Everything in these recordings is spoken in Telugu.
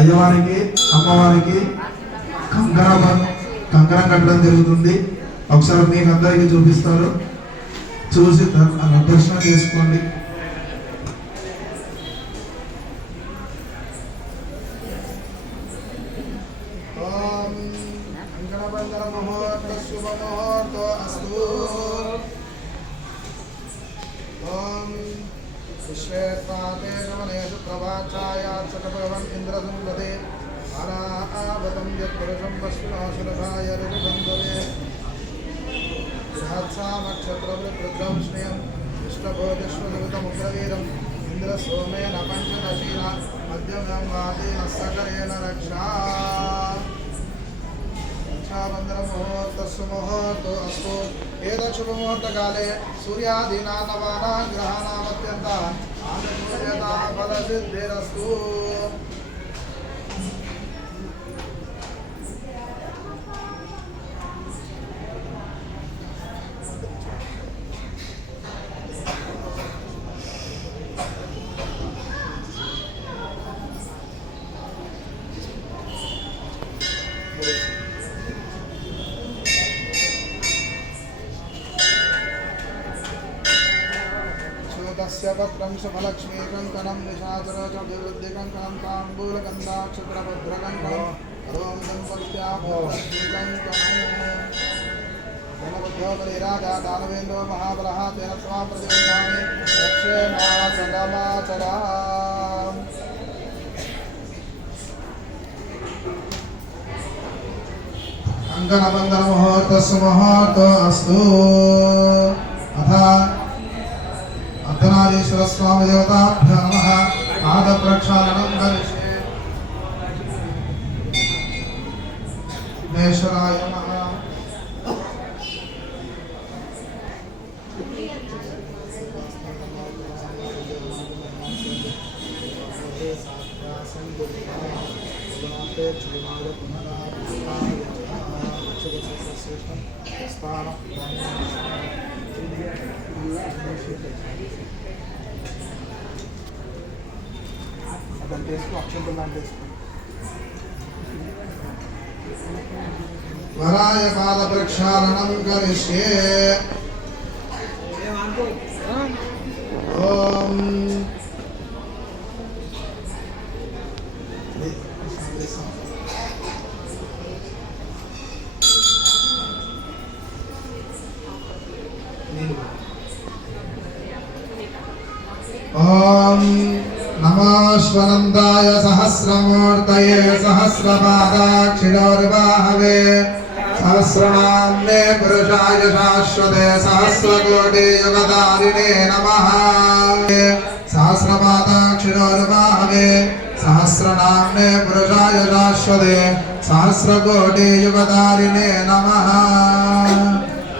అయ్యవారికి అమ్మవారికి కంకర కంకరం కట్టడం జరుగుతుంది ఒకసారి మీకు అందరికీ చూపిస్తారు చూసి దర్శనం చేసుకోండి శుభముహూర్తో అస్తూ प्रवाचायाचक भगवन् इन्द्रसंवदे अनावतं यत्पुरुषं वस्तुनाशुलभाय ऋतुबन्धवे बृहत्सामक्षत्रवृद्धं स्नेहं कृष्णभोजस्वदृतमुग्रवीरम् इन्द्रसोमेन पञ्चदशीन मध्यमं वादेन सकरेण रक्षा रक्षाबन्धनमुहूर्तस्वमुहूर्तो अस्तु एतत् शुभमुहूर्तकाले सूर्यादीनां नवानां ग्रहाणामत्यन्तान् vender sua यस्य पत्रं शुभलक्ष्मीकङ्कणं निशाचरचतुर्दिकङ्कणं ताम्बूलगन्धाक्षत्रभद्रकङ्कणं ॐ दम्पत्याभोगश्रीकङ्कणं दानवेन्द्रो महाबलः तेन स्वा प्रतिष्ठामि दक्षेणाचरमाचरा अङ्गनबन्धनमुहूर्तस्मुहूर्त अस्तु अथ ఓంకారేశ్వర స్వామి దేవతాభ్యో నమ పాద ప్రక్షాళనం కరిష్యే విఘ్నేశ్వరాయ నమ పునరాయ దాని టేస్ట్ అక్షంతం దాని టేస్ట్ వరాయ పాద ప్రక్షాళనం కరిష్యే ఓం Thank you. ఓం నమోశ్వనందాయ సహస్రమూర్తయే సహస్రపాదాక్షిణోర్వాహవే సహస్రనామ్నే పురుషాయ శాశ్వతే సహస్రకోటియుగదారిణే నమ సహస్రపాదాక్షిణోర్వాహవే సహస్రనామ్నే పురుషాయ శాశ్వతే సహస్రకోటియుగదారిణే నమ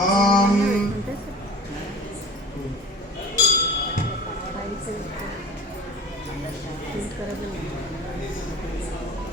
Um, hmm.